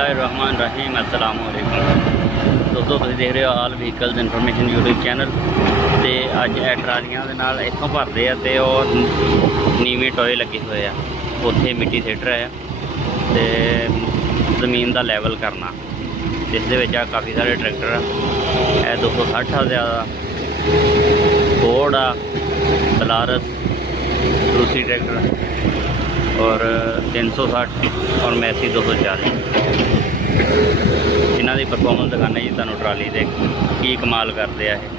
बिस्मिल्लाहिर्रहमानिर्रहीम अस्सलाम वालेकुम दोस्तों, तुसीं देख रहे हो आल व्हीकल्स इन्फॉर्मेशन यूट्यूब चैनल। तो अज ए ट्रालियां दे नाल इत्थों भरदे आ ते ओह नीवें टोए लगे हुए आ, उत्थे मिट्टी सिट रहे आ ते जमीन का लैवल करना। जिस दे विच काफ़ी सारे ट्रैक्टर आ, 260 आ ज़्यादा फोर्ड आ, बलारस, रूसी ट्रैक्टर और 360 और मैसी 240। इन्हों की परफॉर्मेंस दिखाने जी तुहानूं ट्राली दे की कमाल करते हैं।